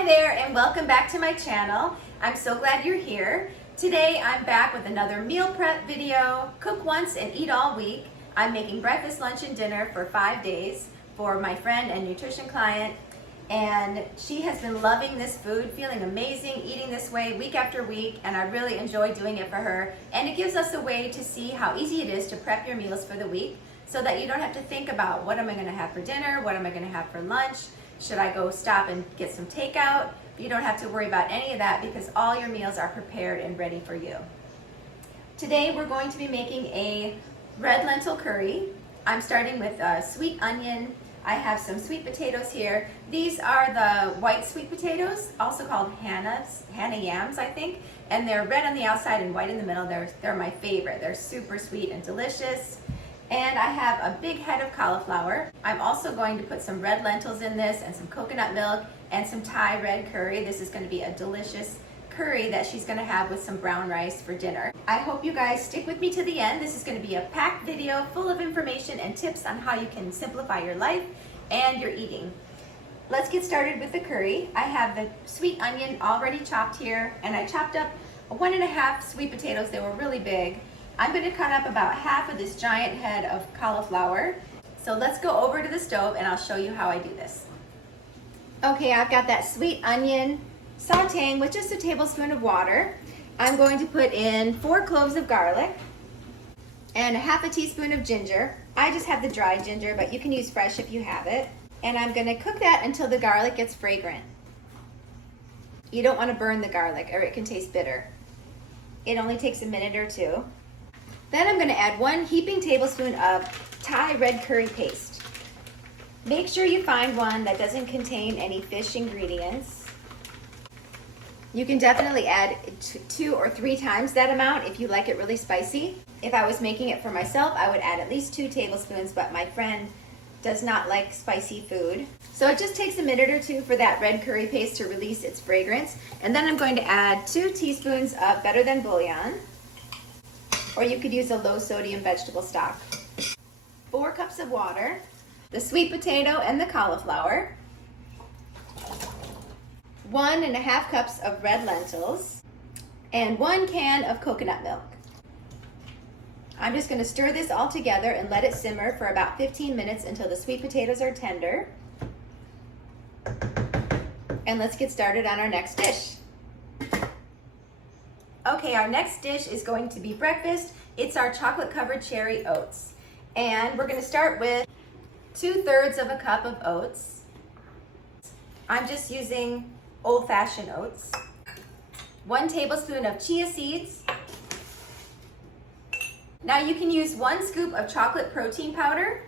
Hi there and welcome back to my channel. I'm so glad you're here. Today I'm back with another meal prep video. Cook once and eat all week. I'm making breakfast, lunch, and dinner for 5 days for my friend and nutrition client. And she has been loving this food, feeling amazing, eating this way week after week, and I really enjoy doing it for her. And it gives us a way to see how easy it is to prep your meals for the week so that you don't have to think about what am I gonna have for dinner, what am I gonna have for lunch, should I go stop and get some takeout? You don't have to worry about any of that because all your meals are prepared and ready for you. Today we're going to be making a red lentil curry. I'm starting with sweet onion. I have some sweet potatoes here. These are the white sweet potatoes, also called Hannah yams, I think. And they're red on the outside and white in the middle. They're my favorite. They're super sweet and delicious. And I have a big head of cauliflower. I'm also going to put some red lentils in this and some coconut milk and some Thai red curry. This is going to be a delicious curry that she's going to have with some brown rice for dinner. I hope you guys stick with me to the end. This is going to be a packed video full of information and tips on how you can simplify your life and your eating. Let's get started with the curry. I have the sweet onion already chopped here, and I chopped up 1.5 sweet potatoes. They were really big. I'm going to cut up about half of this giant head of cauliflower. So let's go over to the stove and I'll show you how I do this. Okay, I've got that sweet onion sauteing with just a tablespoon of water. I'm going to put in 4 cloves of garlic and 1/2 teaspoon of ginger. I just have the dry ginger, but you can use fresh if you have it. And I'm going to cook that until the garlic gets fragrant. You don't want to burn the garlic or it can taste bitter. It only takes a minute or two. Then I'm going to add 1 heaping tablespoon of Thai red curry paste. Make sure you find one that doesn't contain any fish ingredients. You can definitely add 2 or 3 times that amount if you like it really spicy. If I was making it for myself, I would add at least 2 tablespoons, but my friend does not like spicy food. So it just takes a minute or 2 for that red curry paste to release its fragrance. And then I'm going to add 2 teaspoons of better than bouillon, or you could use a low sodium vegetable stock. 4 cups of water, the sweet potato and the cauliflower, 1.5 cups of red lentils, and 1 can of coconut milk. I'm just going to stir this all together and let it simmer for about 15 minutes until the sweet potatoes are tender. And let's get started on our next dish. Okay, our next dish is going to be breakfast. It's our chocolate covered cherry oats. And we're going to start with 2/3 of a cup of oats. I'm just using old-fashioned oats. 1 tablespoon of chia seeds. Now you can use 1 scoop of chocolate protein powder,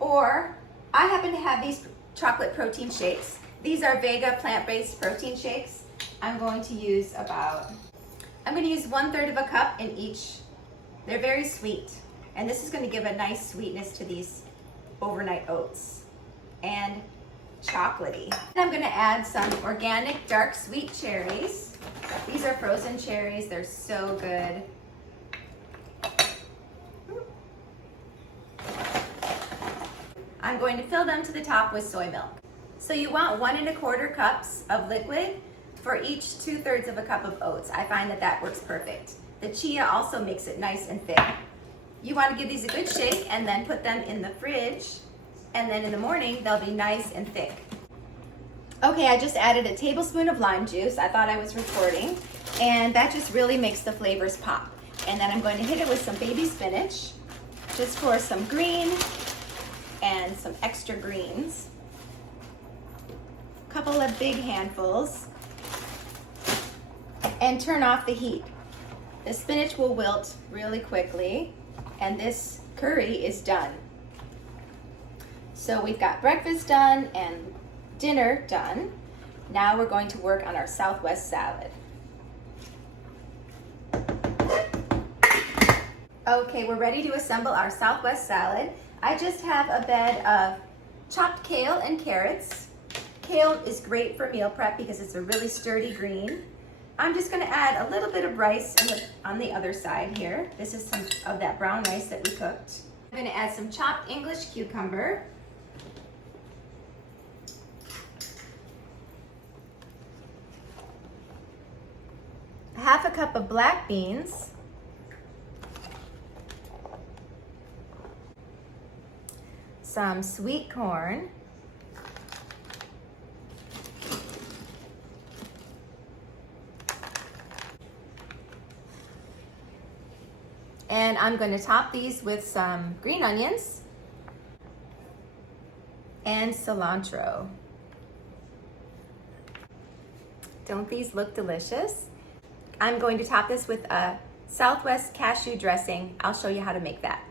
or I happen to have these chocolate protein shakes. These are Vega plant-based protein shakes. I'm going to use 1/3 of a cup in each. They're very sweet, and this is going to give a nice sweetness to these overnight oats and chocolatey. And I'm going to add some organic dark sweet cherries. These are frozen cherries. They're so good. I'm going to fill them to the top with soy milk. So you want 1.25 cups of liquid for each 2/3 of a cup of oats. I find that works perfect. The chia also makes it nice and thick. You want to give these a good shake and then put them in the fridge, and then in the morning they'll be nice and thick. Okay, I just added a tablespoon of lime juice. I thought I was recording, and that just really makes the flavors pop. And then I'm going to hit it with some baby spinach, just for some green and some extra greens. A couple of big handfuls. And turn off the heat. The spinach will wilt really quickly, and this curry is done. So we've got breakfast done and dinner done. Now we're going to work on our Southwest salad. Okay, we're ready to assemble our Southwest salad. I just have a bed of chopped kale and carrots. Kale is great for meal prep because it's a really sturdy green. I'm just going to add a little bit of rice on the other side here. This is some of that brown rice that we cooked. I'm going to add some chopped English cucumber, half a cup of black beans, some sweet corn, and I'm going to top these with some green onions and cilantro. Don't these look delicious? I'm going to top this with a Southwest cashew dressing. I'll show you how to make that.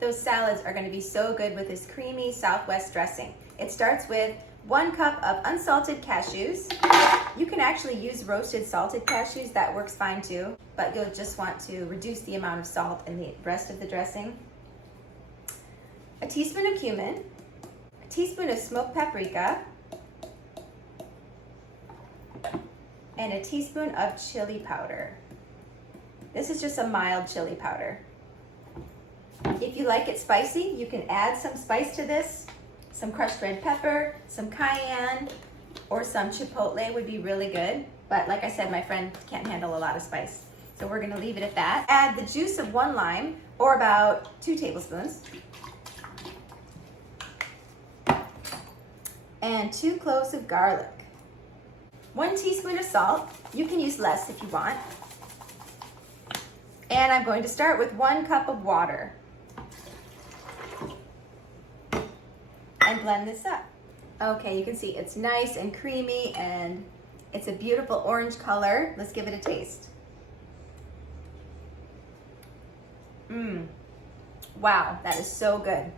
Those salads are going to be so good with this creamy Southwest dressing. It starts with 1 cup of unsalted cashews. You can actually use roasted salted cashews, that works fine too, but you'll just want to reduce the amount of salt in the rest of the dressing. A teaspoon of cumin, a teaspoon of smoked paprika, and a teaspoon of chili powder. This is just a mild chili powder. If you like it spicy, you can add some spice to this. Some crushed red pepper, some cayenne, or some chipotle would be really good. But like I said, my friend can't handle a lot of spice. So we're gonna leave it at that. Add the juice of 1 lime, or about 2 tablespoons. And 2 cloves of garlic. 1 teaspoon of salt. You can use less if you want. And I'm going to start with 1 cup of water. And blend this up. Okay, you can see it's nice and creamy and it's a beautiful orange color. Let's give it a taste. Wow, that is so good.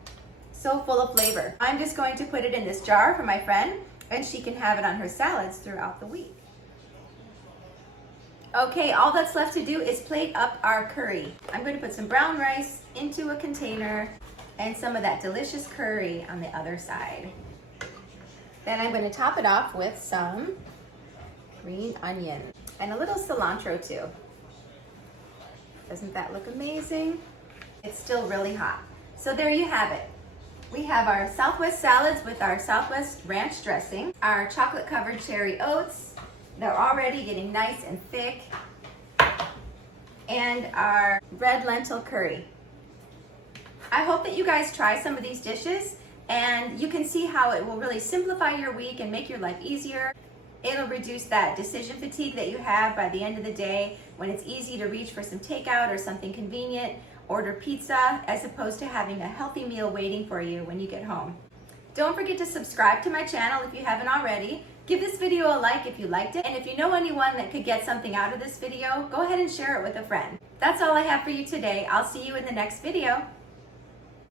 So full of flavor. I'm just going to put it in this jar for my friend and she can have it on her salads throughout the week. Okay, all that's left to do is plate up our curry. I'm going to put some brown rice into a container and some of that delicious curry on the other side. Then I'm going to top it off with some green onion and a little cilantro too. Doesn't that look amazing? It's still really hot. So there you have it. We have our Southwest salads with our Southwest ranch dressing, our chocolate covered cherry oats, they're already getting nice and thick, and our red lentil curry. I hope that you guys try some of these dishes and you can see how it will really simplify your week and make your life easier. It'll reduce that decision fatigue that you have by the end of the day when it's easy to reach for some takeout or something convenient, order pizza, as opposed to having a healthy meal waiting for you when you get home. Don't forget to subscribe to my channel if you haven't already. Give this video a like if you liked it, and if you know anyone that could get something out of this video, go ahead and share it with a friend. That's all I have for you today. I'll see you in the next video.